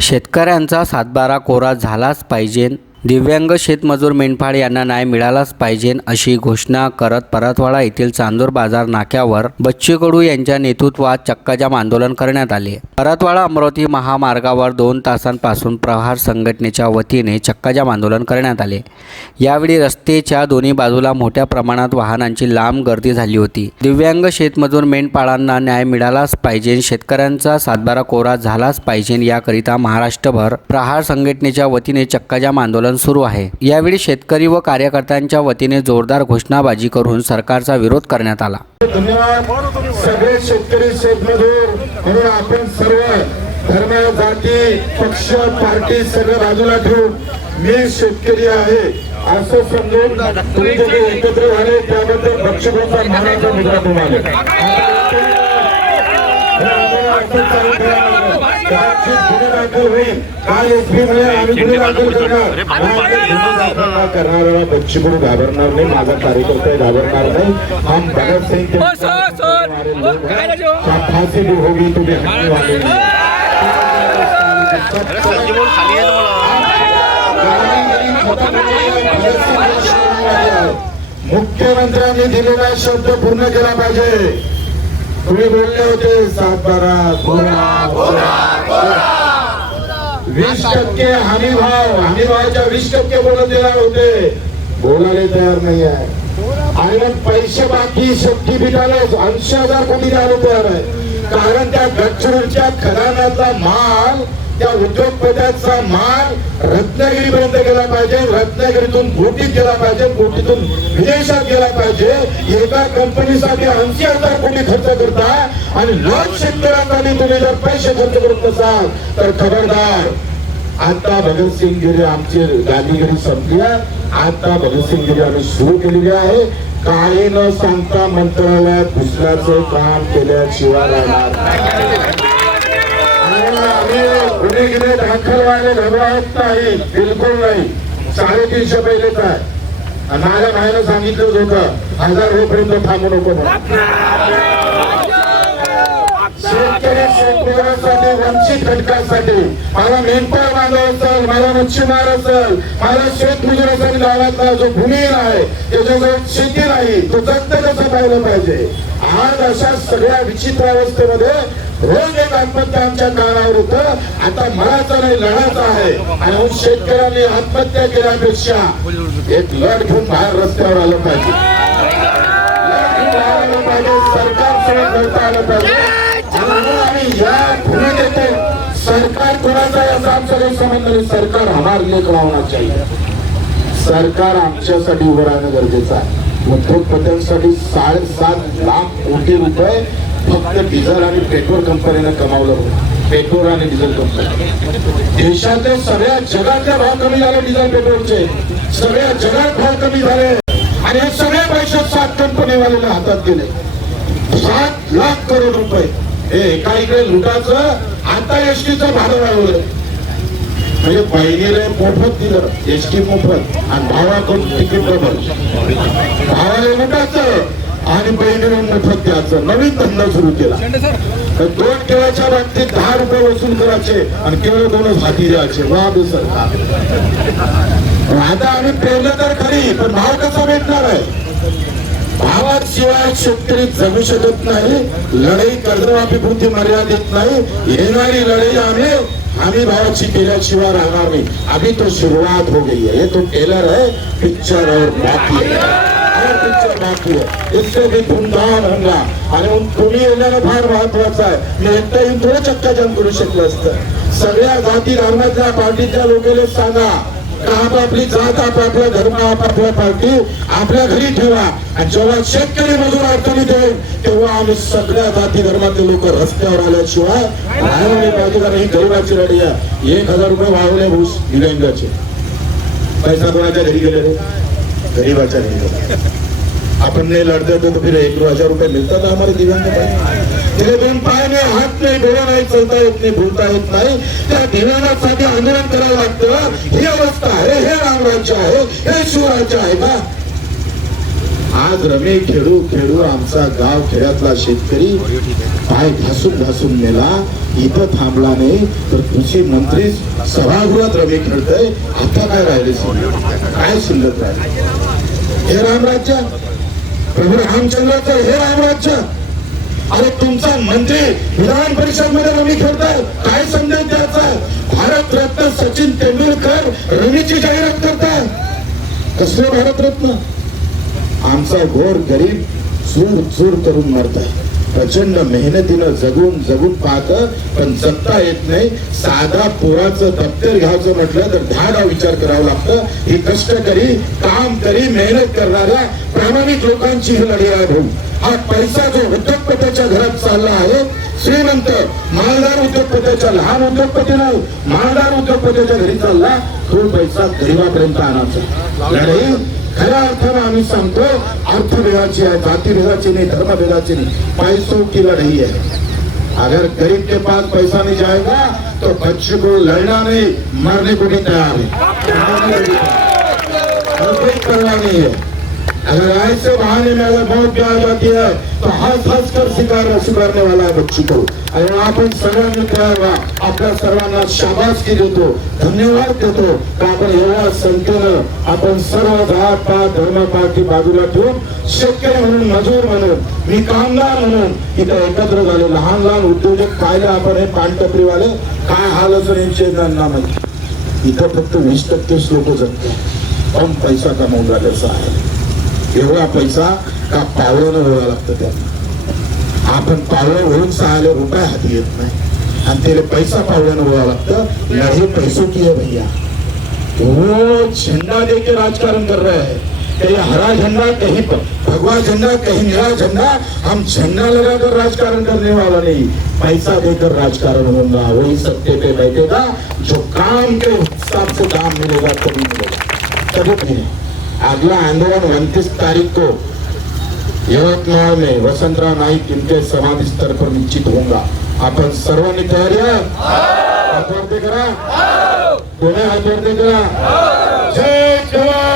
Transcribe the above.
शेतकऱ्यांचा सातबारा कोरा झालाच पाहिजे. दिव्यांग शेतमजूर मेंढपाळ यांना न्याय मिळालाच पाहिजे अशी घोषणा करत परतवाडा येथील चांदूर बाजार नाक्यावर बच्चू कडू यांच्या नेतृत्वात चक्काजाम आंदोलन करण्यात आले. परतवाडा अमरावती महामार्गावर दोन तासांपासून प्रहार संघटनेच्या वतीने चक्काजाम आंदोलन करण्यात आले. यावेळी रस्तेच्या दोन्ही बाजूला मोठ्या प्रमाणात वाहनांची लांब गर्दी झाली होती. दिव्यांग शेतमजूर मेंढपाळांना न्याय मिळालाच पाहिजे शेतकऱ्यांचा सातबारा कोरा झालाच पाहिजे याकरिता महाराष्ट्रभर प्रहार संघटनेच्या वतीने चक्काजाम आंदोलन सुरू आहे. यावेळी शेतकरी व कार्यकर्त्यांच्या वतीने जोरदार घोषणाबाजी करून सरकारचा विरोध करण्यात आला. धन्यवाद. सगळे शेतकरी शेतमजूर आपण सर्व धर्म जाती पक्ष पार्टी सगळं बाजूला ठेवून मी शेतकरी आहे असं समजून तुम्ही जे एकत्र झाले त्याबद्दल मुद्रा तुम्हाला. काल एस पी मध्ये आम्ही गुन्हे दाखल करणार करणारा बच्ची घाबरणार नाही माझा कार्यकर्ता घाबरणार नाही हम भगत फांसी होगी तुम्ही वाले मुख्यमंत्र्यांनी दिलेला शब्द पूर्ण केला पाहिजे. तुम्ही बोलले होते सात बारा वीस टक्के हमी भाव हमी भावाच्या वीस टक्के बोलत देणार होते. बोलायला तयार नाही आहे आणि मग पैसे बाकी शक्तीपीठाला ऐंशी हजार कोटी द्यायला तयार आहे. कारण त्या गडचिरोलीच्या खदानातला माल त्या उद्योगपत्याचा माल रत्नागिरीपर्यंत गेला पाहिजे रत्नागिरीतून बोटीत गेला पाहिजे बोटीतून विदेशात गेला पाहिजे. एका कंपनीसाठी ऐंशी हजार कोटी खर्च करता आणि लाख शेतकऱ्यांसाठी तुम्ही जर पैसे खर्च करत नसाल तर खबरदार. आता भगतसिंग गिरी आमची गांधीगिरी संपली आहे. आता भगतसिंग गिरी आम्ही सुरू केलेली आहे. काही न सांगता मंत्रालयात घुसल्याचं काम केल्याशिवाय राहणार गुन्हे गिरे दाखल व्हायला घबरावत नाही बिलकुल नाही. साडेतीनशे पहिलेच आहे. माझ्या भाईनं सांगितलंच होतं हजार रुपयेपर्यंत थांबू नको शेतकरी शेतकऱ्यांसाठी वंचित घटकांसाठी मला मेंढपाळ बांधव असेल मला मच्छीमार असेल मला शेतमजूर असेल गावातला जो भूमीहीन आहे त्याच्याजवळ शेती नाही तो जगत कसं पाहिलं पाहिजे. आज अशा सगळ्या विचित्र अवस्थेमध्ये रोज एक आत्महत्या आमच्या कानावर होत. आता मराचा नाही लढाचा आहे. आणि हो, शेतकऱ्यांनी आत्महत्या केल्यापेक्षा एक लढ घेऊन बाहेर रस्त्यावर आलं पाहिजे. सरकार सोबत लढता आलं पाहिजे. म्हणून या भूमिकेत सरकार कोणाचा याचा आमचा काही संबंध नाही. सरकार हमारे लिए खड़ा चाहिए सरकार आमच्यासाठी उभं राहणं गरजेचं आहे. उद्योगपत्यांसाठी साडेसात लाख कोटी रुपये फक्त डिझेल आणि पेट्रोल कंपनीनं कमावलं होतं. पेट्रोल आणि डिझेल कंपनी. देशातल्या सगळ्या जगातल्या भाव कमी झाले डिझेल पेट्रोलचे. सगळ्या जगात भाव कमी झाले. आणि हे सगळे पैसे सात कंपनीवाल्याला हातात गेले सात लाख करोड रुपये. हे एका इकडे लुटाचं आता एसटीचं भाडं वाढवलं म्हणजे बहिणीला मोफत दिलं एसटी मोफत. आणि भावाकडून तिकीट डबल भावाला लुटाचं आणि बहिणीला मोफत द्यायचं नवीन धंदा सुरू केला. तर दोन केळाच्या बाबतीत दहा रुपये वसूल करायचे आणि केवळ दोनच हाती द्यायचे. वा बे सरकार. आता आम्ही पेरलं तर खरी पण भाव कसा भेटणार आहे? भावात शिवाय शेतकरी जगू शकत नाही लढाई कर्जमाफी पुरती मर्यादित नाही येणारी लढाई आम्ही आम्ही भावाची केल्याशिवाय राहणार नाही. अभी तो शुरुआत हो गई है ये तो टेलर है पिक्चर और बाकी है और पिक्चर बाकी है इससे भी धूमधाम होगा आणि तुम्ही येण्याला फार महत्वाचं आहे. मी एकटा येऊन थोडं चक्काजाम करू शकलो असतं. सगळ्या जाती धर्मातल्या पार्टीच्या लोकांना सांगा. आपापली जात आपापला धर्म आपापल्या पार्टी आपल्या घरी ठेवा. आणि जेव्हा शेतकरी मजूर अडचणी देईल तेव्हा आम्ही सगळ्या जाती धर्मातले लोक रस्त्यावर आल्याशिवाय राहायला नाही पाहिजे कारण ही गरीबाची लढी आहे. एक हजार रुपये वाढवले भूस दिव्यांगाचे. पैसा कोणाच्या घरी गेले रे? गरीबाच्या घरी गेले. अपन नहीं लड़ते थे तो फिर एक दो हजार रुपये मिलता था हमारे दिव्यांग भाई। तेरे दोन पाय नाही हात नाही डोळा नाही चलता येत नाही बोलता येत नाही त्या दिव्यांगासाठी आंदोलन करावं लागतं ही? हो? अवस्था आहे हे रामराज्य आहे हो, हे शिवराज्य आहे का आज रमे खेळू खेळू आमचा गाव खेड्यातला शेतकरी पाय घासून घासून मेला इथं थांबला नाही. तर कृषी मंत्री सभागृहात रमे खेळतय. आता काय राहिले? काय शिल्लक राहिले? हे रामराज्य प्रभू रामचंद्राचं हे रामराज्य. अरे तुमचा मंत्री विधान परिषदमध्ये रमी खेळतात काय संदेश द्यायचा भारतरत्न सचिन तेंडुलकर रमीची जाहिरात करतात कसले भारतरत्न? आमचा घोर गरीब चूर चूर करून मरताय. प्रचंड मेहनतीनं जगून जगून पाहत पण जगता येत नाही. साधा पोराचं दप्तर घ्यायचं म्हटलं तर दहा दहा विचार करावा लागतं. ही कष्टकरी काम करी मेहनत करणाऱ्या प्रामाणिक लोकांची ही लढाई आहे भाऊ. हा पैसा जो उद्योगपतीच्या घरात चालला आहे श्रीमंत मालदार उद्योगपतीच्या लहान उद्योगपती नाही मालदार उद्योगपतीच्या घरी चालला तो पैसा गरीबापर्यंत आणायचा. लढाई खऱ्या अर्थानं आम्ही सांगतो अर्थभेदाची आहे जातीभेदाची नाही धर्मभेदाची नाही पैसों की लढाई है अगर गरीब के पास पैसा नहीं जाएगा तो बच्चे को लड़ना नहीं मरने को भी तैयार है। कोई परवाह नहीं है। अगर ऐसे बहाने में अगर मौत भी आ जाती है. तो हंस हंस कर शिकार स्वीकारने वाला है बच्ची को. आणि आपण सगळ्यांनी तयार व्हा. आपल्या सर्वांना शाबासकी देतो. धन्यवाद देतो. का आपण एवढ्या संख्येनं आपण सर्व जात पात धर्म पाठी बाजूला ठेवून शेतकरी म्हणून मजूर म्हणून मी कामगार म्हणून इथं एकत्र झाले. लहान लहान उद्योजक पाहिले आपण हे पानटपरीवाले. काय हाल असून यांचे त्यांना माहिती. इथं फक्त वीस टक्केच लोक जगतात. पण पैसा कमवून राहिल्याचा आहे. एवढा पैसा का पावलं व्हावं लागतं त्यांना? आपण पावलं होऊन सहाले रुपये हाती येत नाही. आणि त्याला पैसा पावल्यानं व्हावं लागतं. लढे पैसो की है भैया. वो झंडा दे राजकारण कर रहे हैं. कहीं हरा झंडा कहीं भगवा झंडा कहीं नीला झंडा हम झंडा लगाकर राजकारण करने वाला नहीं. पैसा देकर राजकारण होगा वही सत्ते पे बैठेगा. जो काम के हिसाब से दाम मिलेगा तभी मिलेगा. तभी मिलेगा अगला आंदोलन उनतीस तारीख को यवतमाळ में वसंतराव नाईक इनके समाधि स्थल पर निश्चित होगा आपण सर्वांनी तयारी आहे? हात वरती करा. कोणी हात वरती करा? जय जवान!